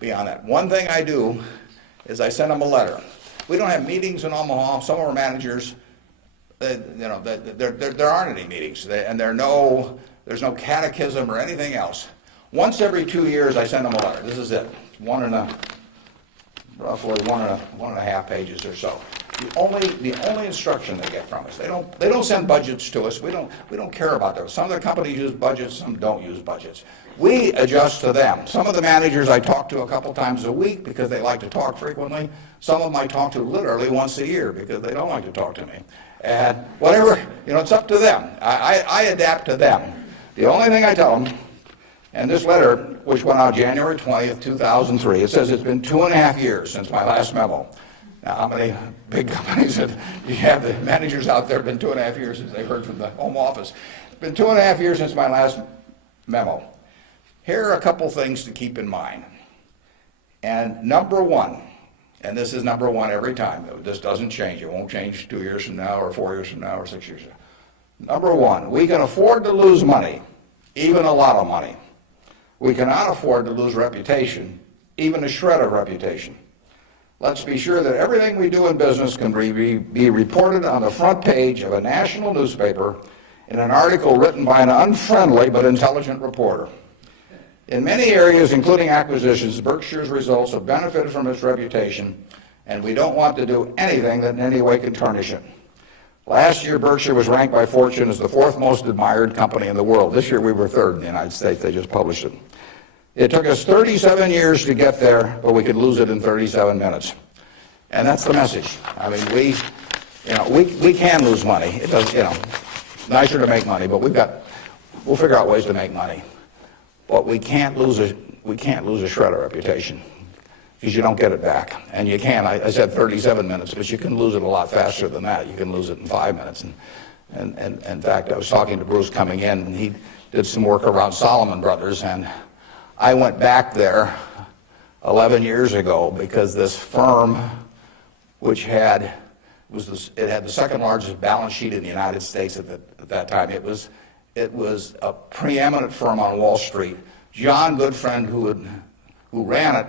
beyond that. One thing I do is I send them a letter. We don't have meetings in Omaha. Some of our managers, there aren't any meetings, and there's no catechism or anything else. Once every 2 years, I send them a letter. This is it. Roughly one and a half pages or so. The only instruction they get from us. They don't send budgets to us. We don't care about those. Some of the companies use budgets, some don't use budgets. We adjust to them. Some of the managers I talk to a couple times a week because they like to talk frequently. Some of them I talk to literally once a year because they don't like to talk to me. And whatever, it's up to them. I adapt to them. The only thing I tell them, and this letter, which went out January 20th, 2003, it says it's been 2.5 years since my last memo. Now, how many big companies that you have the managers out there? Been 2.5 years since they heard from the home office. It's been 2.5 years since my last memo. Here are a couple things to keep in mind. And number one, and this is number one every time. This doesn't change. It won't change 2 years from now or 4 years from now or 6 years from now. Number one, we can afford to lose money, even a lot of money. We cannot afford to lose reputation, even a shred of reputation. Let's be sure that everything we do in business can be reported on the front page of a national newspaper in an article written by an unfriendly but intelligent reporter. In many areas, including acquisitions, Berkshire's results have benefited from its reputation, and we don't want to do anything that in any way could tarnish it. Last year, Berkshire was ranked by Fortune as the 4th most admired company in the world. This year, we were 3rd in the United States. They just published it. It took us 37 years to get there, but we could lose it in 37 minutes. And that's the message. I mean, we can lose money. It does, nicer to make money, but we'll figure out ways to make money. But we can't lose a shred of reputation because you don't get it back. And you can. I said 37 minutes, but you can lose it a lot faster than that. You can lose it in 5 minutes. And in fact, I was talking to Bruce coming in, and he did some work around Salomon Brothers, and I went back there 11 years ago because this firm, which had the second largest balance sheet in the United States at that time. It was a preeminent firm on Wall Street. John Goodfriend, who ran it,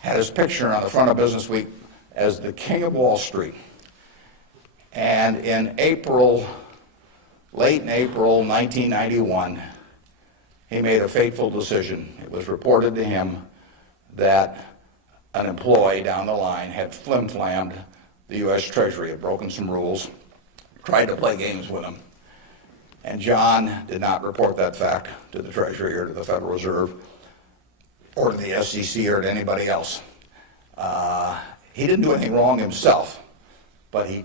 had his picture on the front of Business Week as the king of Wall Street. And in late in April 1991, he made a fateful decision. It was reported to him that an employee down the line had flim-flammed the U.S. Treasury, had broken some rules, tried to play games with him. And John did not report that fact to the Treasury or to the Federal Reserve or to the SEC or to anybody else. He didn't do anything wrong himself, but he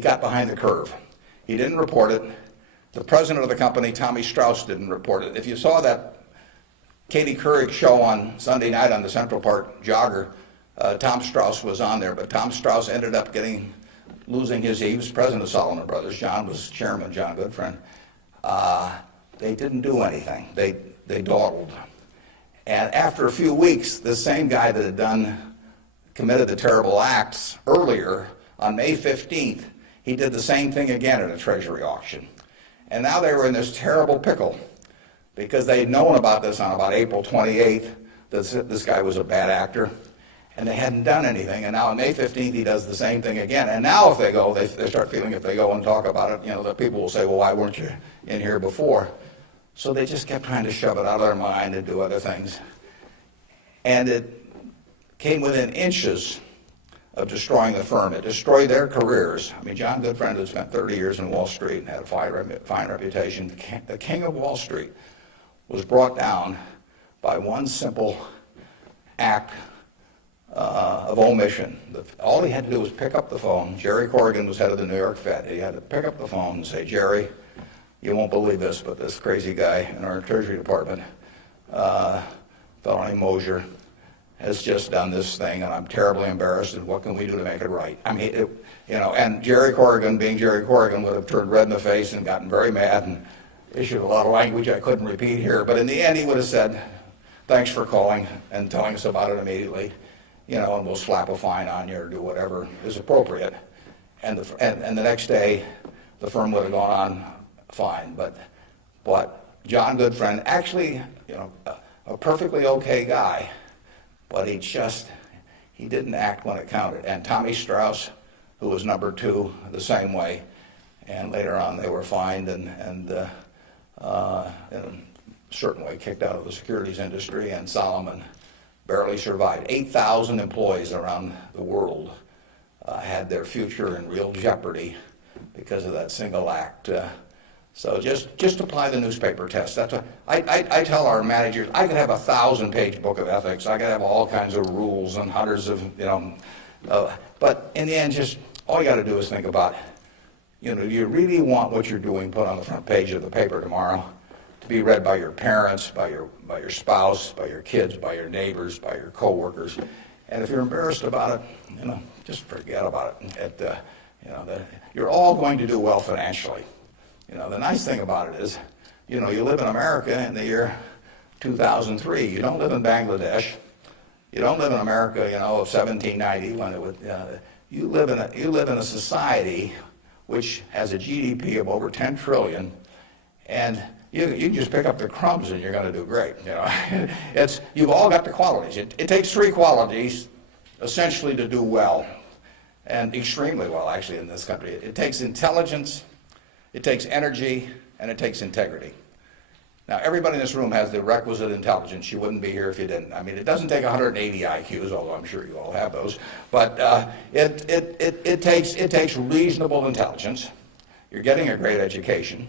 got behind the curve. He didn't report it. The president of the company, Tommy Strauss, didn't report it. If you saw that Katie Couric show on Sunday night on the Central Park Jogger, Tom Strauss was on there, but Tom Strauss ended up losing he was president of Salomon Brothers. John was chairman, John Goodfriend. They didn't do anything. They dawdled. And after a few weeks, the same guy that had committed the terrible acts earlier, on May 15th, he did the same thing again at a Treasury auction. And now they were in this terrible pickle because they'd known about this on about April 28th, that this guy was a bad actor, and they hadn't done anything. And now on May 15th, he does the same thing again. And now if they go, they start feeling if they go and talk about it, the people will say, well, why weren't you in here before? So they just kept trying to shove it out of their mind and do other things. And it came within inches of destroying the firm. It destroyed their careers. I mean, John Goodfriend had spent 30 years in Wall Street and had a fine reputation. The king of Wall Street was brought down by one simple act of omission. All he had to do was pick up the phone. Jerry Corrigan was head of the New York Fed. He had to pick up the phone and say, Jerry, you won't believe this, but this crazy guy in our Treasury Department, a fellow named Mosier, has just done this thing, and I'm terribly embarrassed, and what can we do to make it right? I mean, and Jerry Corrigan, being Jerry Corrigan, would have turned red in the face and gotten very mad and issued a lot of language I couldn't repeat here, but in the end he would have said, thanks for calling and telling us about it immediately, and we'll slap a fine on you or do whatever is appropriate. And the next day, the firm would have gone on fine, but John Goodfriend actually, a perfectly okay guy, but he didn't act when it counted. And Tommy Strauss, who was number 2, the same way. And later on, they were fined and in a certain way kicked out of the securities industry. And Solomon barely survived. 8,000 employees around the world had their future in real jeopardy because of that single act. So just apply the newspaper test. That's what I tell our managers. I could have a 1,000-page book of ethics. I could have all kinds of rules and hundreds of, but in the end, just all you got to do is think about, do you really want what you're doing put on the front page of the paper tomorrow to be read by your parents, by your spouse, by your kids, by your neighbors, by your coworkers? And if you're embarrassed about it, just forget about it. You're all going to do well financially. The nice thing about it is, you live in America in the year 2003. You don't live in Bangladesh. You don't live in America, of 1790 when it would. You live in a society which has a GDP of over 10 trillion, and you can just pick up the crumbs and you're going to do great. You've all got the qualities. It takes 3 qualities essentially to do well, and extremely well actually in this country. It takes intelligence, it takes energy, and it takes integrity. Now, everybody in this room has the requisite intelligence. You wouldn't be here if you didn't. I mean, it doesn't take 180 IQs, although I'm sure you all have those. But it takes reasonable intelligence. You're getting a great education.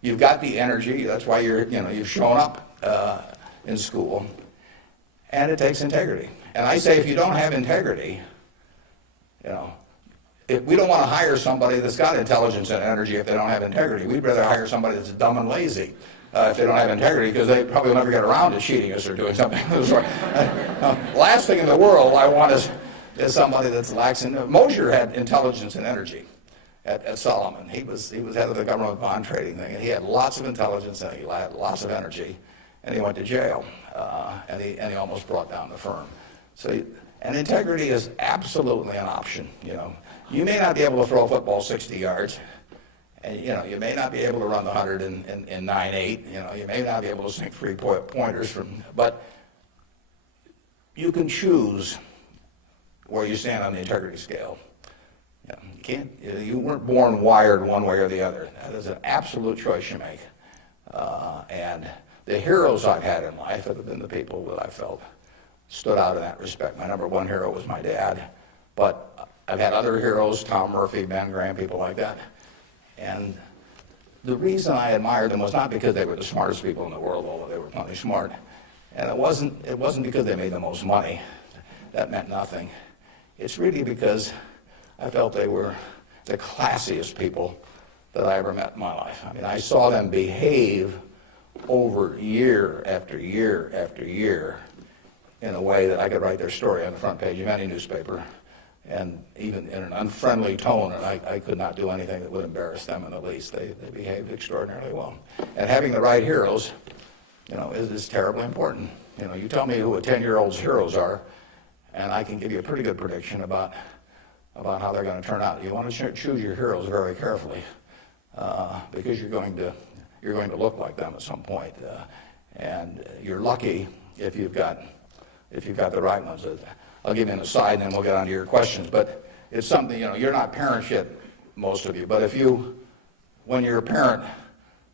You've got the energy. That's why you've shown up in school. And it takes integrity. And I say, if you don't have integrity, if we don't want to hire somebody that's got intelligence and energy if they don't have integrity. We'd rather hire somebody that's dumb and lazy if they don't have integrity, because they probably will never get around to cheating us or doing something. Last thing in the world I want is somebody that's lacking. Mosher had intelligence and energy at Solomon. He was head of the government bond trading thing, and he had lots of intelligence and he had lots of energy, and he went to jail, and he almost brought down the firm. And integrity is absolutely an option. You may not be able to throw a football 60 yards, and you may not be able to run the 100 in 9.8. You may not be able to sink 3-pointers but you can choose where you stand on the integrity scale. You weren't born wired one way or the other. That is an absolute choice you make. And the heroes I've had in life have been the people that I felt stood out in that respect. My number 1 hero was my dad, but I've had other heroes, Tom Murphy, Ben Graham, people like that. And the reason I admired them was not because they were the smartest people in the world, although they were plenty smart. And it wasn't because they made the most money. That meant nothing. It's really because I felt they were the classiest people that I ever met in my life. I mean, I saw them behave over year after year after year in a way that I could write their story on the front page of any newspaper, and even in an unfriendly tone, and I could not do anything that would embarrass them in the least. They behaved extraordinarily well. And having the right heroes, is terribly important. You tell me who a 10-year-old's heroes are, and I can give you a pretty good prediction about how they're going to turn out. You want to choose your heroes very carefully, because you're going to look like them at some point, and you're lucky if you've got the right ones. I'll give you an aside, and then we'll get on to your questions. But it's something, you're not parents yet, most of you. But when you're a parent,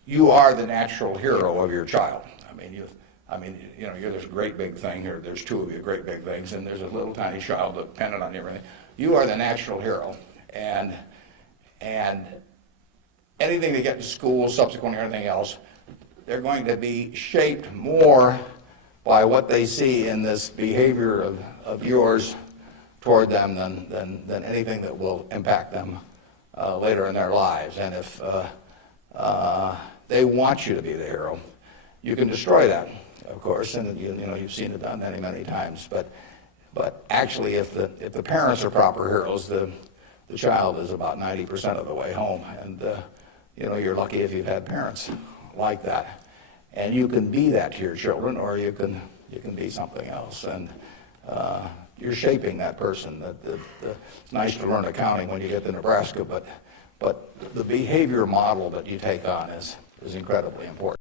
you are the natural hero of your child. You're this great big thing here. There's 2 of you great big things, and there's a little tiny child dependent on everything. You are the natural hero, and anything they get in school, subsequently, anything else, they're going to be shaped more by what they see in this behavior of yours toward them than anything that will impact them later in their lives. And if they want you to be the hero, you can destroy that, of course, and you've seen it done many, many times. But actually, if the parents are proper heroes, the child is about 90% of the way home, and you're lucky if you've had parents like that. And you can be that to your children, or you can be something else, and you're shaping that person. It's nice to learn accounting when you get to Nebraska, but the behavior model that you take on is incredibly important.